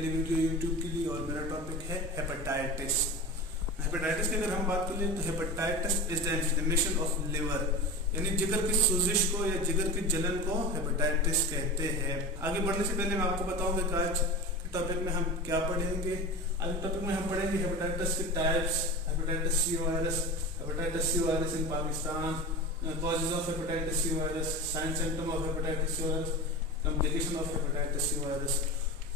पहली video YouTube के लिए और मेरा टॉपिक है हेपेटाइटिस। हेपेटाइटिस की अगर हम बात कर लें तो hepatitis is the inflammation of liver, यानी जिगर की सोजिश को या जिगर की जलन को हेपेटाइटिस कहते हैं। आगे बढ़ने से पहले मैं आपको बताऊंगा कि आज के टॉपिक में हम क्या पढ़ेंगे। आज के टॉपिक में हम पढ़ेंगे हेपेटाइटिस के types, hepatitis C virus in Pakistan, causes of hepatitis C virus, sign symptom of hepatitis C virus, complication of hepatitis C virus,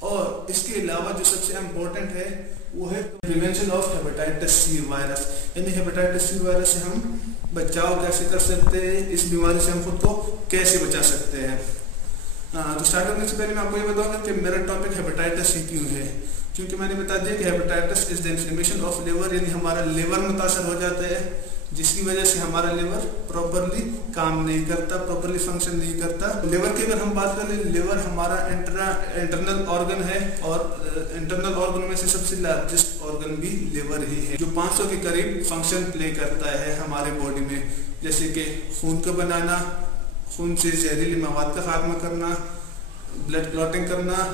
और इसके अलावा जो सबसे इम्पोर्टेंट है वो है prevention of hepatitis C virus, यानी हेपेटाइटिस सी वायरस से हम बचाव कैसे कर सकते हैं, इस बीमारी से हम खुद को कैसे बचा सकते हैं। तो स्टार्ट करने से पहले मैं आपको ये बताऊंगा कि मेरा टॉपिक हेपेटाइटिस सी क्यों है। क्योंकि मैंने बता दिया कि hepatitis is the inflammation of liver, यानी हमारा लिवर मुतासर हो जाता है, जिसकी वजह से हमारा लिवर प्रॉपरली काम नहीं करता, प्रॉपरली फंक्शन नहीं करता। लिवर की अगर हम बात करें, लिवर हमारा इंटरनल ऑर्गन है और इंटरनल ऑर्गन में से सबसे लार्जेस्ट ऑर्गन भी लिवर ही है, जो 500 के करीब फंक्शन प्ले करता है हमारे बॉडी में, जैसे कि खून का बनाना, खून से जहरीली मवाद का खात्मा करना, ब्लड क्लॉटिंग करना।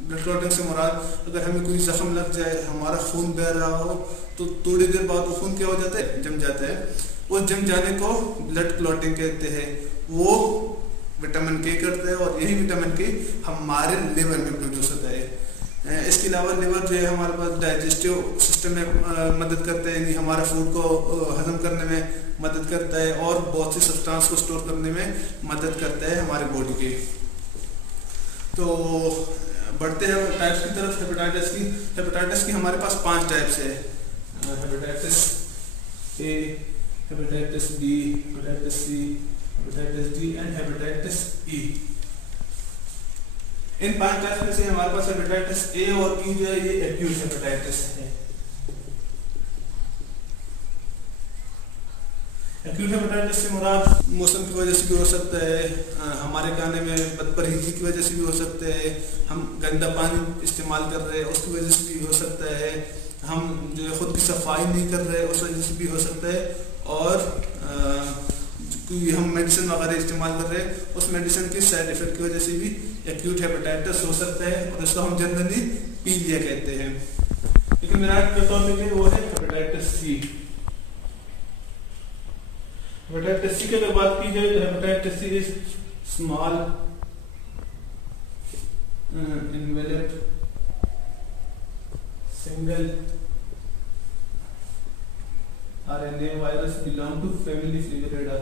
ब्लड क्लॉटिंग से मुराद अगर हमें कोई जख्म लग जाए, हमारा खून बह रहा हो, तो थोड़ी देर बाद वो खून क्या हो जाता है, जम जाता है। वो जम जाने को ब्लड क्लॉटिंग कहते हैं। वो विटामिन के करता है और यही विटामिन के हमारे लिवर में प्रोड्यूस होता है। इसके अलावा लिवर जो है हमारे पास डाइजेस्टिव सिस्टम में मदद करता है, यानी हमारा फूड को हजम करने में मदद करता है और बहुत सी सब्सटेंस को स्टोर करने में मदद करता है हमारे बॉडी के। तो बढ़ते हैं टाइप्स की तरफ। हेपेटाइटिस की हमारे पास 5 टाइप्स है, hepatitis A, hepatitis B, hepatitis C, hepatitis D and hepatitis E. इन 5 टाइप्स में से हमारे पास हेपेटाइटिस ए और ई जो है ये एक्यूट हेपेटाइटिस है। एक्यूट हेपेटाइटिस से मुराद मौसम की वजह से भी हो सकता है, हमारे खाने में बदपरहेजी की वजह से भी हो सकता है, हम गंदा पानी इस्तेमाल कर रहे हैं उसकी वजह से भी हो सकता है, हम जो है खुद की सफाई नहीं कर रहे उस वजह से भी हो सकता है, और कोई हम मेडिसिन वगैरह इस्तेमाल कर रहे हैं उस मेडिसिन के साइड इफेक्ट की वजह से भी एक्यूट हेपेटाइटिस हो सकता है, और इसको हम जनरली पीलिया कहते हैं। लेकिन मेरा टॉपिक है वो है हेपेटाइटिस सी। हेपेटाइटिस सी की अगर बात की जाए तो hepatitis C is small enveloped single RNA virus belong to family Flaviviridae.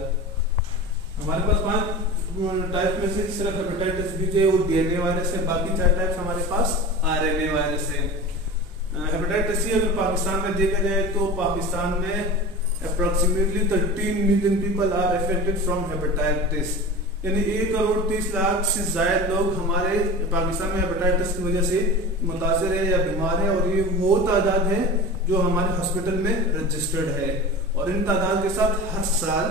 हमारे पास 5 टाइप में से सिर्फ हेपेटाइटिस बी जो है वो डीएनए वायरस है, बाकी 4 टाइप्स हमारे पास आरएनए वायरस है। हेपेटाइटिस सी अगर पाकिस्तान में देखा जाए तो पाकिस्तान में approximately 13 million people are affected from hepatitis, यानी 1 करोड़ 30 लाख से ज्यादा लोग हमारे पाकिस्तान में हेपेटाइटिस की वजह से मुतासर है या बीमार है, और ये वो तादाद है जो हमारे हॉस्पिटल में रजिस्टर्ड है। और इन तादाद के साथ हर साल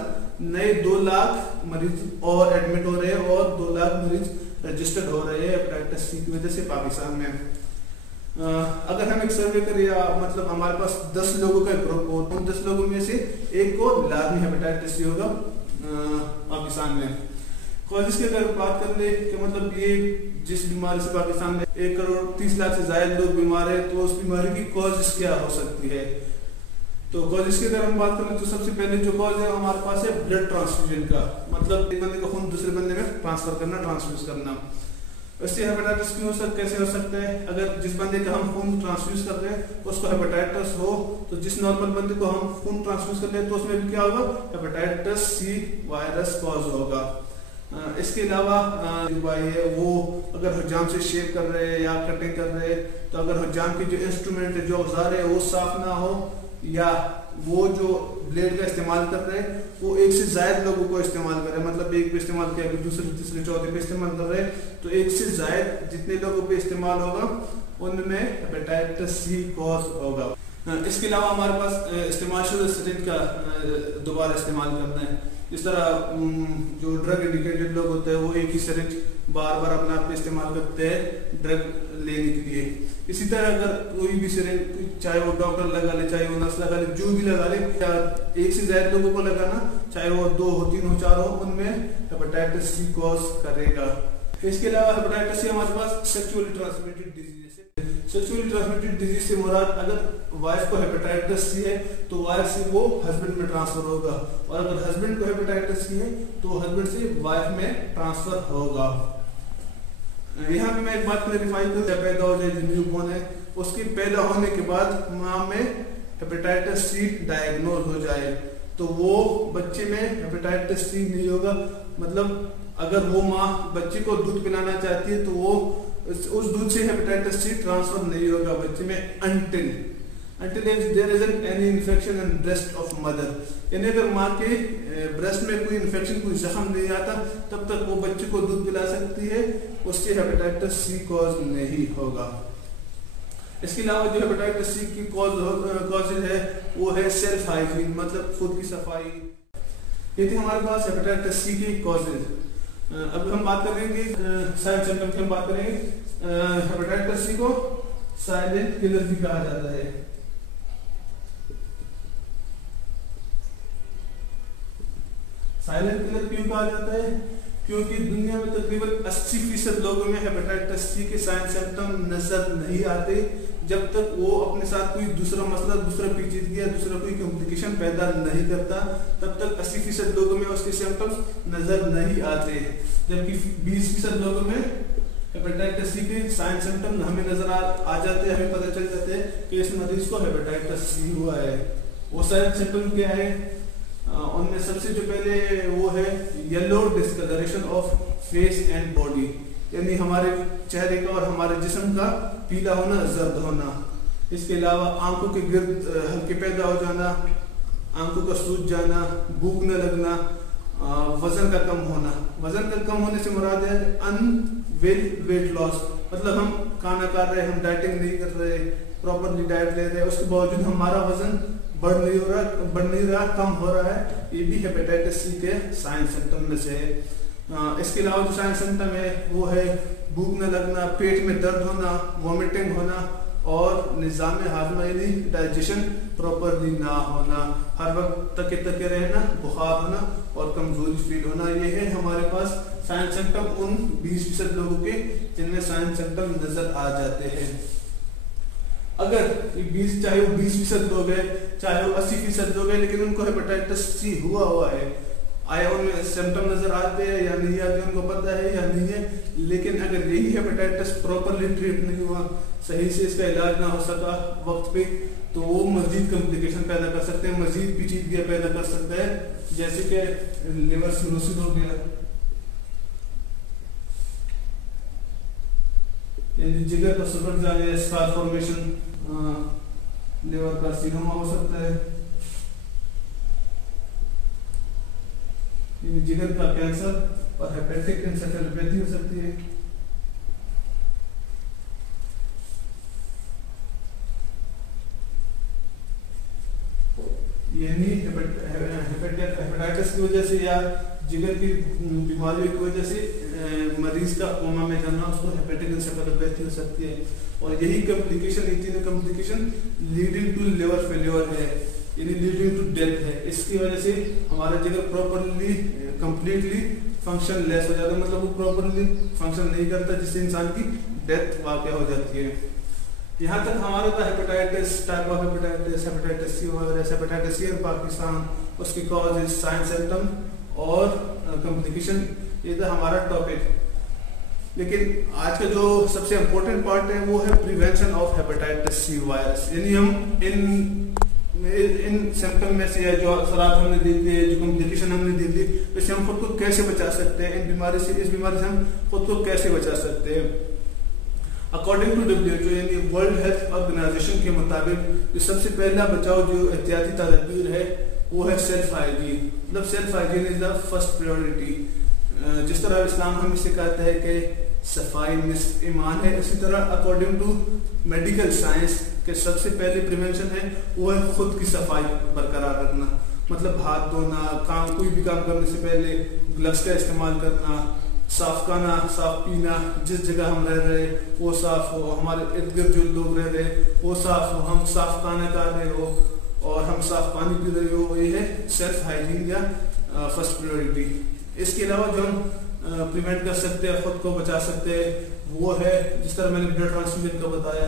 नए 2 लाख मरीज और एडमिट हो रहे हैं और 2 लाख मरीज रजिस्टर्ड हो रहे हैं हेपेटाइटिस सी की वजह से पाकिस्तान में। अगर हम एक सर्वे करें, या मतलब हमारे पास 10 लोगों का ग्रुप हो, तो 10 लोगों में से एक को लाजमी हेपेटाइटिस सी होगा पाकिस्तान में। कॉजेस की अगर बात कर ले कि मतलब ये जिस बीमारी से पाकिस्तान में 1 करोड़ 30 लाख से ज्यादा लोग बीमार है, तो उस बीमारी की कॉजेस क्या हो सकती है। तो कॉजेस की अगर हम बात करें तो सबसे पहले जो कॉज है हमारे पास है ब्लड ट्रांसफ्यूजन का, मतलब एक बंदे का खून दूसरे बंदे में ट्रांसफर करना, ट्रांसफ्यूज करना। वैसे हेपेटाइटिस कैसे हो सकता है, अगर जिस बंदे का हम खून ट्रांसफ्यूज कर रहे हैं उसको हेपेटाइटिस हो, तो जिस नॉर्मल बंदे को हम खून ट्रांसफ्यूज कर रहे हैं तो उसमें भी क्या होगा, हेपेटाइटिस सी वायरस कॉज होगा। इसके अलावा जो भाई है वो अगर हजाम से शेव कर रहे हैं या कटिंग कर रहे हैं, तो अगर हजाम की जो इंस्ट्रूमेंट है, जो औजार है वो साफ ना हो, या वो जो ब्लेड का इस्तेमाल कर रहे हैं वो एक से ज्यादा लोगों को इस्तेमाल कर रहे हैं, मतलब एक पे इस्तेमाल किया कि दूसरे तीसरे चौथे पे इस्तेमाल कर रहे हैं, तो एक से ज्यादा जितने लोगों पे इस्तेमाल होगा उनमें हेपेटाइटिस सी कॉज होगा। इसके अलावा हमारे पास इस्तेमाल शुदा सिरिंज का दोबारा इस्तेमाल करना है। इस तरह जो ड्रग इंडिकेटेड लोग होते हैं वो एक ही सिरिंज बार बार अपने आप इस्तेमाल करते हैं ड्रग लेने के लिए। इसी तरह अगर कोई भी सिरिंज, चाहे वो डॉक्टर लगा ले, चाहे वो नर्स लगा ले, जो भी लगा ले, एक से ज्यादा लोगों को लगाना, चाहे वो 2 हो, 3 हो, 4 हो, उनमें हेपेटाइटिस सी कॉज करेगा। इसके अलावा हेपेटाइटिस सी हमारे पास सेक्सुअली ट्रांसमिटेड डिजीज है, सेक्सुअली ट्रांसमिटेड डिजीज से मुराद अगर वाइफ को हेपेटाइटिस सी है तो वाइफ से वो हस्बैंड में ट्रांसफर होगा, और अगर हस्बैंड को हेपेटाइटिस सी है तो हस्बैंड से वाइफ में ट्रांसफर होगा। यहाँ पे मैं एक बात क्लैरिफाई करूँ, जब पैदा हो जाए जो न्यू बॉर्न है उसके पैदा होने के बाद माँ में हेपेटाइटिस सी डायग्नोज हो जाए तो वो बच्चे में हेपेटाइटिस सी नहीं होगा। मतलब अगर वो माँ बच्चे को दूध पिलाना चाहती है तो वो उस दूध से हेपेटाइटिस सी ट्रांसफर नहीं होगा बच्चे में until there isn't any infection in breast of mother। यानी अगर माँ के ब्रेस्ट में कोई इन्फेक्शन, कोई जख्म नहीं आता तब तक वो बच्चे को दूध पिला सकती है, उससे हेपेटाइटिस सी कॉज नहीं होगा। इसके अलावा जो हेपेटाइटिस सी की कॉजेज है वो है सेल्फ हाइजीन, मतलब खुद की सफाई। ये थी हमारे पास हेपेटाइटिस सी की कॉजेज। अब हम बात करेंगे साइलेंट सिम्टम की, हम बात करेंगे हेपेटाइटिस सी को साइलेंट किलर भी कहा जाता है। साइलेंट किलर क्यों कहा जाता है? क्योंकि दुनिया में तकरीबन 80% लोगों में हेपेटाइटिस सी के साइन सिम्टम नजर नहीं आते जब तक वो अपने साथ कोई दूसरा मसला, दूसरा पेचीदगी या दूसरा कोई कॉम्प्लिकेशन पैदा नहीं करता, तब तक 80% लोगों में उसके सिम्टम्स नजर नहीं आते, जबकि 20% लोगों में हेपेटाइटिस सी के साइन सिम्टम हमें नजर आ जाते हैं, हमें पता चल जाते हैं कि इस मरीज को हेपेटाइटिस सी हुआ है। वो साइन सिम्टम क्या है? उनमें सबसे जो पहले वो है yellow discolouration of face and body, यानी हमारे चेहरे का और हमारे जिस्म का पीला होना, जर्द होना। इसके अलावा आंखों के गिर्द हल्के पैदा हो जाना, आंखों का सूज जाना, भूख न लगना, वजन का कम होना। वजन का कम होने से मुराद है अनवेल वेट लॉस, मतलब हम खाना खा रहे, हम डाइटिंग नहीं कर रहे, प्रॉपरली डाइट ले रहे हैं, उसके बावजूद हमारा वजन बढ़ नहीं रहा, कम हो रहा है, ये भी हेपेटाइटिस सी के साइन सिम्टम में से है। इसके अलावा जो साइन सिम्टम है वो है भूख न लगना, पेट में दर्द होना, वॉमिटिंग होना और निज़ाम हाजमा यानी डाइजेशन प्रॉपरली ना होना, हर वक्त तके तके रहना, बुखार होना और कमजोरी फील होना। ये है हमारे पास साइन सिम्टम उन 20% लोगों के जिनमें साइन सिम्टम नजर आ जाते हैं। अगर चाहे वो 20% लोग हैं, चाहे वो 80% लोग हैं, लेकिन उनको हेपेटाइटिस सी हुआ है, आया उनमें सिम्टम नजर आते हैं या नहीं आते, उनको पता है या नहीं है, लेकिन अगर यही हेपेटाइटिस प्रॉपरली ट्रीट नहीं हुआ, सही से इसका इलाज ना हो सका वक्त पे, तो वो मजीद कॉम्प्लिकेशन पैदा कर सकते हैं, मजीद पेचीदगियां पैदा कर सकते हैं, जैसे कि लिवर सिरोसिस हो गया, यानी जिगर का सुगड़ जाने, स्कार फॉर्मेशन, लिवर कार्सिनोमा हो सकता है, जिगर का कैंसर और हेपेटिक एन्सेफेलोपैथी हो सकती है। यानी हेपेटाइटिस की वजह से या जिगर की बीमारियों की वजह से मरीज का कोमा में जाना, उसको हेपेटिक एन्सेफेलोपैथी हो सकती है। और यही कॉम्प्लिकेशन, ये तीनों complication leading to liver failure है, यानी लीडिंग टू डेथ है। इसकी वजह से हमारा जिगर प्रॉपरली कंप्लीटली फंक्शन लेस हो जाता है, मतलब वो प्रॉपरली फंक्शन नहीं करता, जिससे इंसान की डेथ वाक़या हो जाती है। यहाँ तक हमारा था hepatitis, type of hepatitis, hepatitis C virus, hepatitis C in Pakistan, उसकी कॉजेज, साइन सिम्टम और कॉम्प्लिकेशन, ये था हमारा टॉपिक। लेकिन आज का जो सबसे इम्पोर्टेंट पार्ट है वो है prevention of hepatitis C virus, यानी हम इन सिम्टम में से जो असरात हमने देख लिए, जो कॉम्प्लिकेशन हमने देख ली, इससे हम खुद को कैसे बचा सकते हैं, इन बीमारी से, इस बीमारी से हम खुद को कैसे बचा सकते हैं। अकॉर्डिंग टू WHO यानी वर्ल्ड हेल्थ ऑर्गेनाइजेशन के मुताबिक जो सबसे पहला बचाव जो एहतियाती तदबीर है वो है सेल्फ हाइजीन, मतलब self hygiene is the first priority. जिस तरह इस्लाम हमें सिखाता है कि सफाई निस्फ ईमान है, इसी तरह अकॉर्डिंग टू मेडिकल साइंस के सबसे पहले प्रिवेंशन है वो है खुद की सफाई बरकरार रखना, मतलब हाथ धोना, कोई भी काम करने से पहले ग्लव्स का इस्तेमाल करना, साफ खाना, साफ पीना, जिस जगह हम रह रहे वो साफ हो, हमारे इर्द गिर्द जो लोग रह रहे वो साफ हो, हम साफ खाना खा रहे हो और हम साफ पानी पी रहे हो, ये है सेल्फ हाइजीन या फर्स्ट प्रायोरिटी। इसके अलावा जो हम प्रिवेंट कर सकते हैं, खुद को बचा सकते हैं, वो है जिस तरह मैंने ब्लड ट्रांसफ्यूजन का बताया